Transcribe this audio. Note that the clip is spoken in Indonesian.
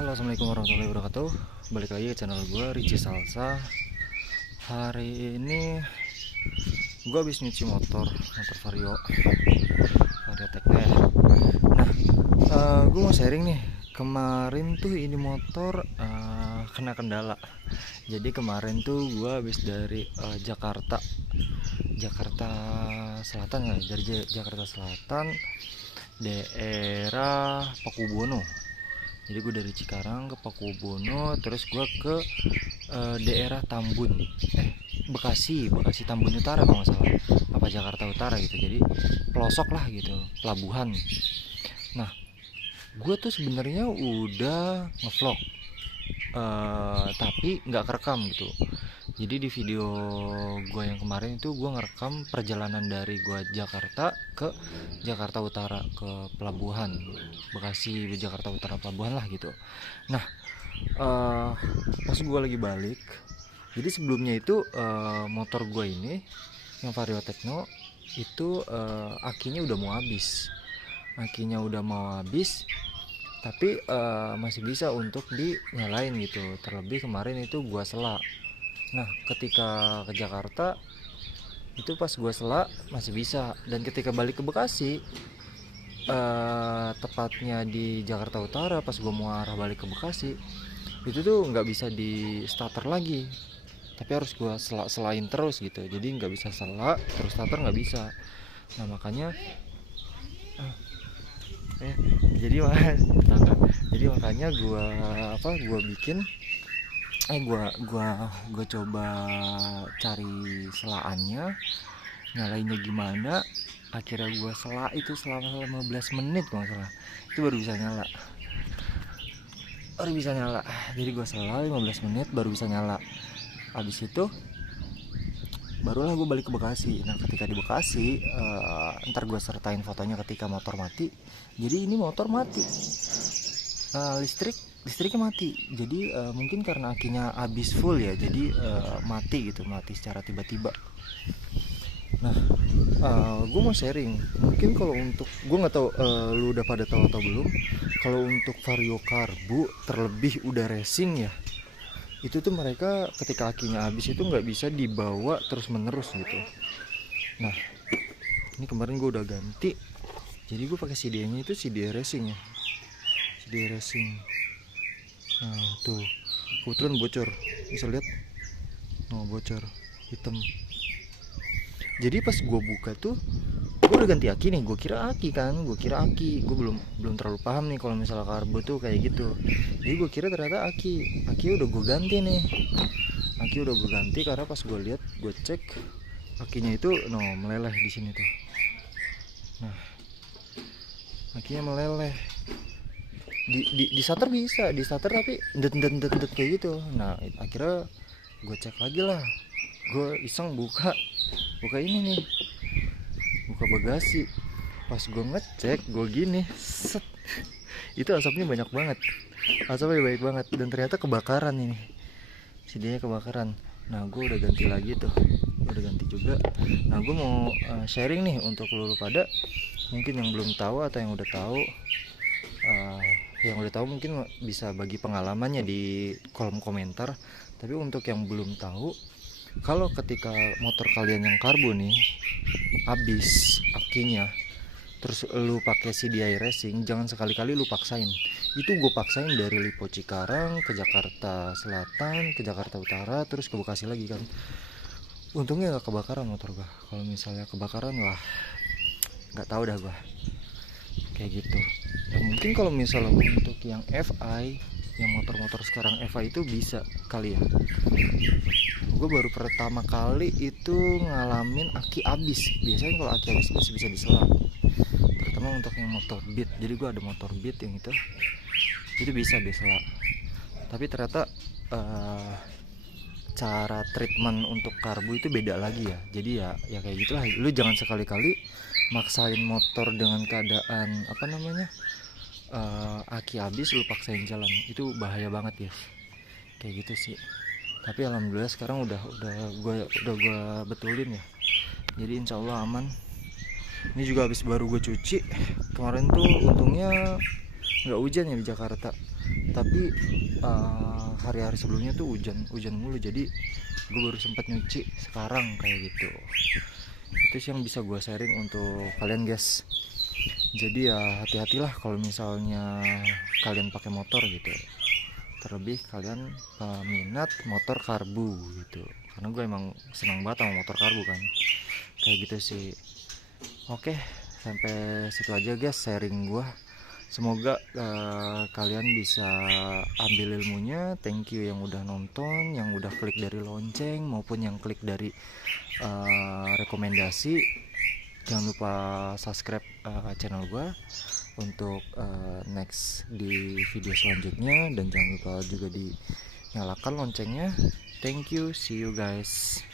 Halo, assalamualaikum warahmatullahi wabarakatuh. Balik lagi ke channel gue, Ricci Salsa. Hari ini gue habis nyuci motor Vario Tecno ya. Nah, gue mau sharing nih. Kemarin tuh ini motor kena kendala. Jadi kemarin tuh gue habis dari Jakarta Selatan ya, dari Jakarta Selatan, daerah Pakubono. Jadi gue dari Cikarang ke Pakubono, terus gue ke daerah Tambun, Bekasi Tambun Utara kalau nggak salah, apa Jakarta Utara gitu. Jadi pelosok lah gitu, pelabuhan. Nah, gue tuh sebenarnya udah ngevlog, tapi nggak kerekam gitu. Jadi di video gue yang kemarin itu gue ngerekam perjalanan dari gue Jakarta ke Jakarta Utara, ke pelabuhan Bekasi, Jakarta Utara pelabuhan lah gitu. Nah, pas gue lagi balik, jadi sebelumnya itu motor gue ini yang Vario Tecno itu akinya udah mau habis, tapi masih bisa untuk dinyalain gitu. Terlebih kemarin itu gue sela. Nah, ketika ke Jakarta itu pas gue sela masih bisa, dan ketika balik ke Bekasi, tepatnya di Jakarta Utara, pas gue mau arah balik ke Bekasi, itu tuh nggak bisa di starter lagi, tapi harus gue selain terus gitu. Jadi nggak bisa sela terus starter, nggak bisa. Nah makanya eh, jadi jadi makanya gue bikin gue coba cari selaannya, nyalainnya gimana. Akhirnya gue sela itu selama 15 menit kalau nggak salah, itu baru bisa nyala. Jadi gue sela 15 menit baru bisa nyala. Habis itu barulah gue balik ke Bekasi. Nah ketika di Bekasi, ntar gue sertain fotonya ketika motor mati. Jadi ini motor mati, listriknya mati. Jadi mungkin karena akinya habis full ya, jadi mati secara tiba-tiba. Nah, gue mau sharing. Mungkin kalau untuk, gue nggak tahu lu udah pada tahu atau belum. Kalau untuk Vario Karbu, terlebih udah racing ya, itu tuh mereka ketika akinya habis itu nggak bisa dibawa terus menerus gitu. Nah, ini kemarin gue udah ganti. Jadi gue pakai CD-nya itu CD racing ya, CD racing. Nah tuh kebetulan bocor, bisa lihat, bocor hitam. Jadi pas gue buka tuh, gue udah ganti aki nih. Gue kira aki, gue belum terlalu paham nih kalau misalnya karbo tuh kayak gitu. Jadi gue kira ternyata aki udah gue ganti nih. Aki udah gue ganti karena pas gue lihat, gue cek akinya itu meleleh di sini tuh. Nah, akinya meleleh. Di starter bisa, di starter tapi ndet kayak gitu. Nah, akhirnya gue cek lagi lah. Gue iseng buka ini nih, buka bagasi. Pas gue ngecek, gue gini, set, itu asapnya banyak banget, dan ternyata kebakaran ini, CD-nya kebakaran. Nah gue udah ganti lagi tuh, udah ganti juga. Nah gue mau sharing nih untuk lu pada mungkin yang belum tahu atau yang udah tahu. Yang udah tahu mungkin bisa bagi pengalamannya di kolom komentar. Tapi untuk yang belum tahu, kalau ketika motor kalian yang karbo nih habis akinya, terus lu pakai CDI Racing, jangan sekali-kali lu paksain. Itu gue paksain dari Lipo Cikarang ke Jakarta Selatan, ke Jakarta Utara, terus ke Bekasi lagi kan. Untungnya nggak kebakaran motor gue. Kalau misalnya kebakaran, wah nggak tahu dah gue kayak gitu. Nah, mungkin kalau misalnya untuk yang FI, yang motor-motor sekarang FI itu bisa kali ya. Gue baru pertama kali itu ngalamin aki habis. Biasanya kalau aki habis masih bisa disela, terutama untuk yang motor Beat. Jadi gue ada motor Beat yang itu bisa disela. Tapi ternyata cara treatment untuk karbu itu beda lagi ya. Jadi ya kayak gitulah. Lu jangan sekali-kali maksain motor dengan keadaan aki habis lu paksain jalan. Itu bahaya banget ya, kayak gitu sih. Tapi alhamdulillah sekarang udah gue betulin ya, jadi insya Allah aman. Ini juga habis baru gue cuci kemarin tuh, untungnya nggak hujan ya di Jakarta, tapi hari-hari sebelumnya tuh hujan mulu, jadi gue baru sempat nyuci sekarang kayak gitu. Itu sih yang bisa gue sharing untuk kalian guys. Jadi ya hati-hatilah kalau misalnya kalian pakai motor gitu, terlebih kalian peminat motor karbu gitu, karena gue emang senang banget sama motor karbu kan, kayak gitu sih. Oke, sampai situ aja guys sharing gue. Semoga kalian bisa ambil ilmunya. Thank you yang udah nonton, yang udah klik dari lonceng maupun yang klik dari rekomendasi. Jangan lupa subscribe channel gue untuk next di video selanjutnya, dan jangan lupa juga dinyalakan loncengnya. Thank you, see you guys.